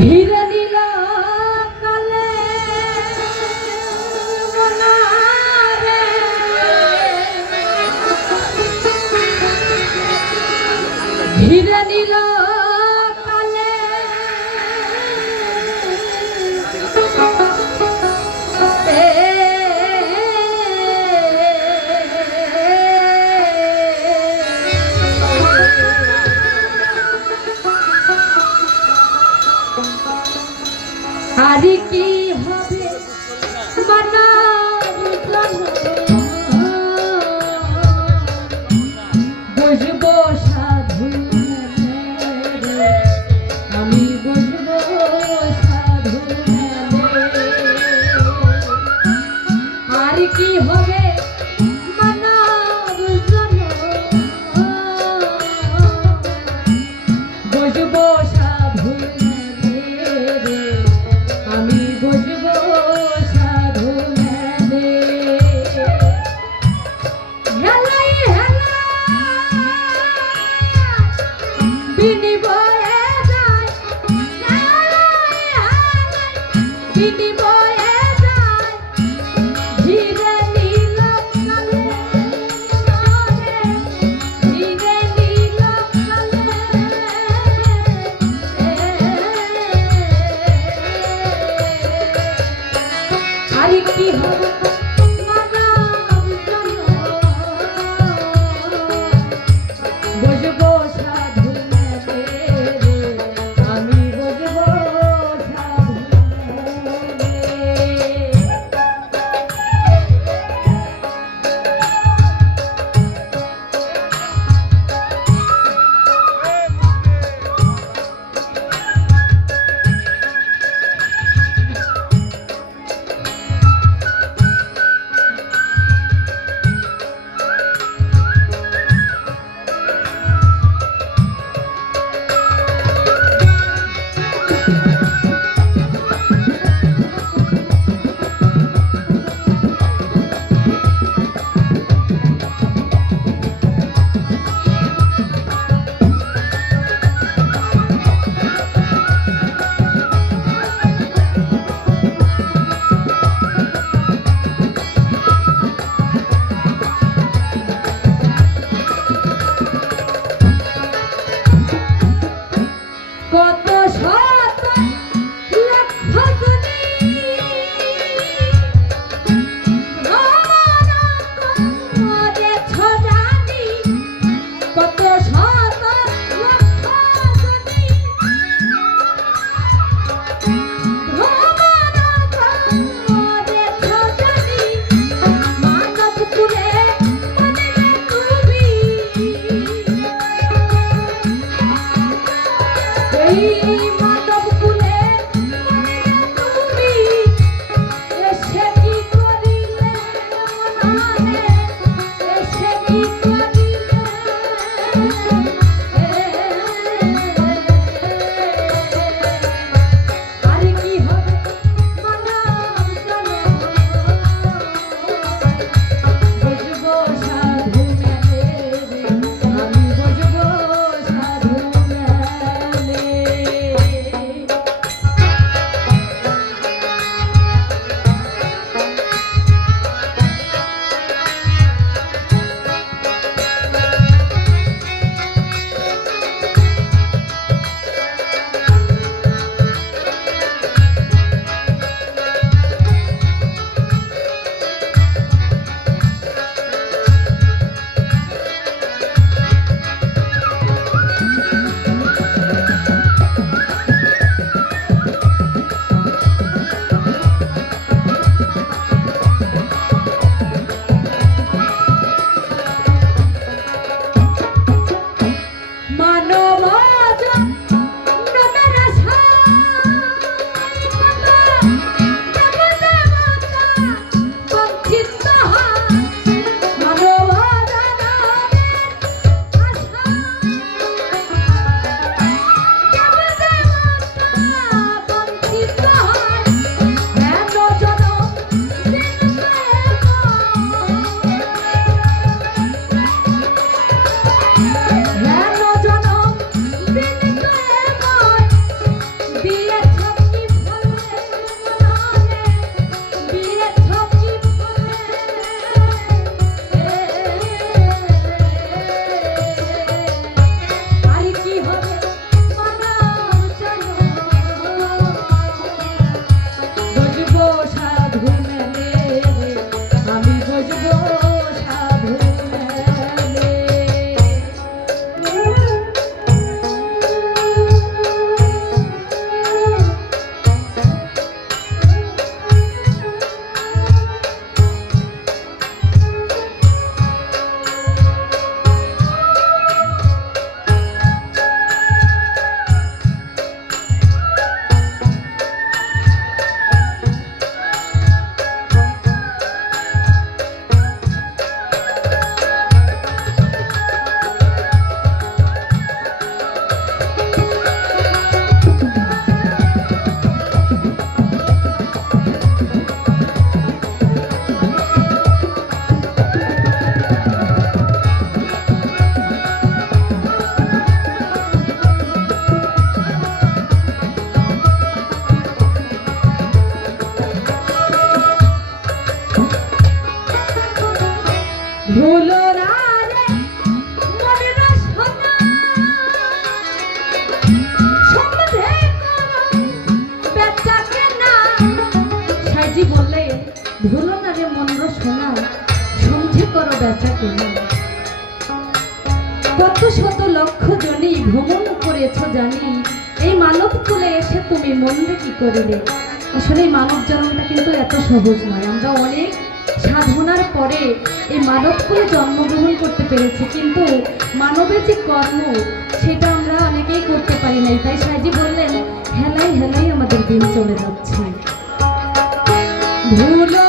ধীরে ধীরে নীল কি করেছ জানি। এই মানব কুলে এসে তুমি মন্দ কি করিলে? আসলে এই মানব জন্মটা কিন্তু এত সহজ নয়। আমরা অনেক সাধনার পরে এই মানব কুলে জন্মগ্রহণ করতে পেরেছি, কিন্তু মানবের যে কর্ম, সেটা আমরা অনেকেই করতে পারি নাই। তাই সাইজি বললেন, হেলাই হেলাই আমাদের দিন চলে যাচ্ছে। ভুলো